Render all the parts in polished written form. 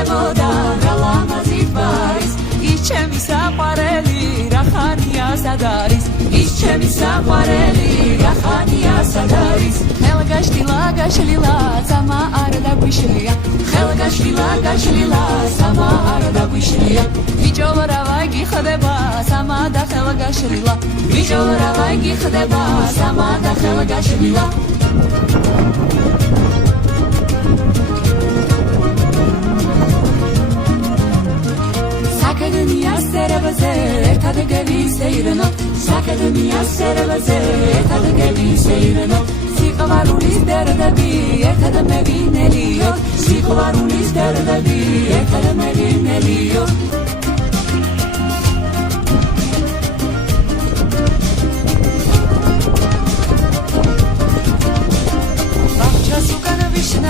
ზემოდა რა ლამაზი გვარის ის ჩემი საყვარელი რა ხანია სად არის ის ჩემი საყვარელი რა ხანია სად არის ხელგაშლილა გაშლილა სამა არ დაგვიშლია ხელგაშლილა გაშლილა სამა არ დაგვიშლია ბიჭო რა ვაგი ხდება სამა და ხელგაშლილა ბიჭო რა ვაგი ხდება სამა და ხელგაშლილა Sakademiya serabze ertad geli seyrno Sakademiya serabze ertad geli seyrno Sikovarulis derdabi ertad mevineliyor Sikovarulis derdabi ertad mevineliyor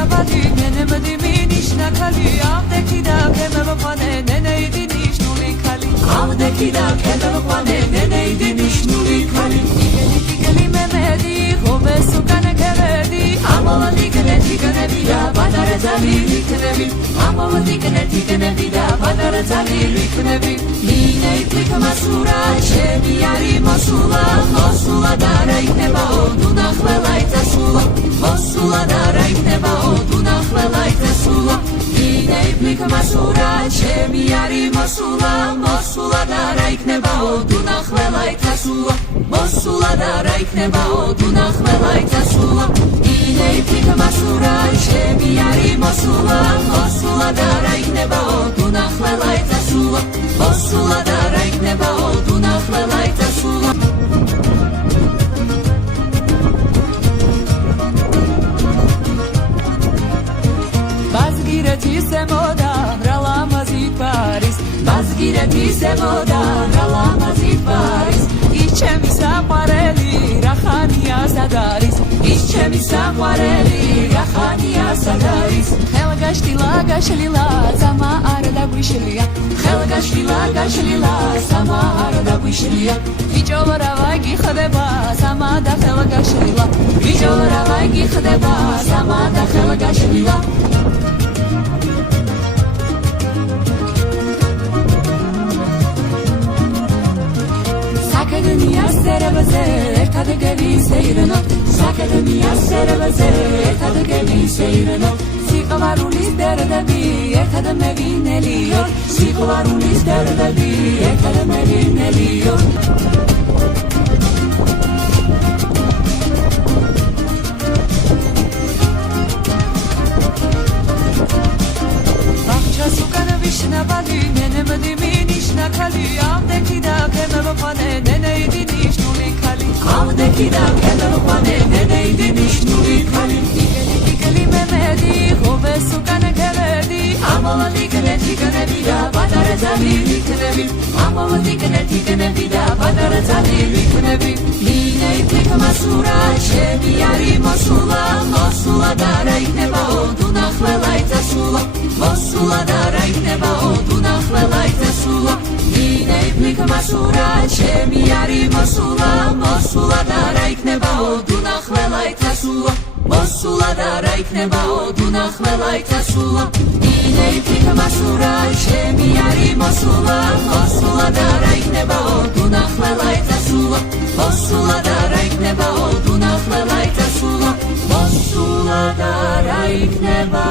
Nabadi menemedi minishna kali amdeki da kemeva pane neneydi nishnuli kali amdeki da kemeva pane neneydi nishnuli kali Nikeli memedi khove sukane kevedi amavali kene vida badar zali liknevi amavali kene vida badar zali liknevi Nine iplik masura chemi ari masula masula dara ikneba oduna khvela itasula masula dara ikneba oduna khvela itasula Nine iplik masura chemi ari masula masula dara ikneba oduna khvela itasula masula dara ikneba oduna khvela itasula Nine iplik masura chemi ari masula masula dara ikneba oduna khvela itasula Masula dara ikneba oduna khvela itasula Bazgireti semoda რა ლამაზი გვარის Bazgireti semoda რა ლამაზი გვარის ის ჩემი საყვარელი რა ხანია სად არის ის ჩემი საყვარელი რა ხანია სად არის ხელგაშლილა გაშლილა სამა არ დაგვიშლია ხელგაშლილა გაშლილა სამა არ დაგვიშლია ბიჭო რა ვაგი ხდება სამა და ხელგაშლილა ბიჭო რა ვაგი ხდება სამა და ხელგაშლილა Sakademiya serabze ertad geli seyrno Sakademiya serabze ertad geli seyrno Sikovarulis derdabi ertad mevineliyor Sikovarulis derdabi ertad mevineliyor Nabadi menemedi minishna kali amdeki da kemeva pane neneydi nishnuli kali amdeki da kemeva pane neneydi nishnuli kali Nikeli memedi khove sukane kevedi amavali kene vida badar zali liknevi amavali kene vida badar zali liknevi Nine iplik masura chemi ari masula masula dara ikneba oduna khvela itasula masula dara ikneba oduna khvela itasula Nine iplik masura chemi ari masula masula dara ikneba oduna khvela itasula masula dara ikneba oduna khvela itasula Nine iplik masura chemi ari masula masula dara ikneba oduna khvela itasula masula dara ikneba oduna khvela itasula masula dara ikneba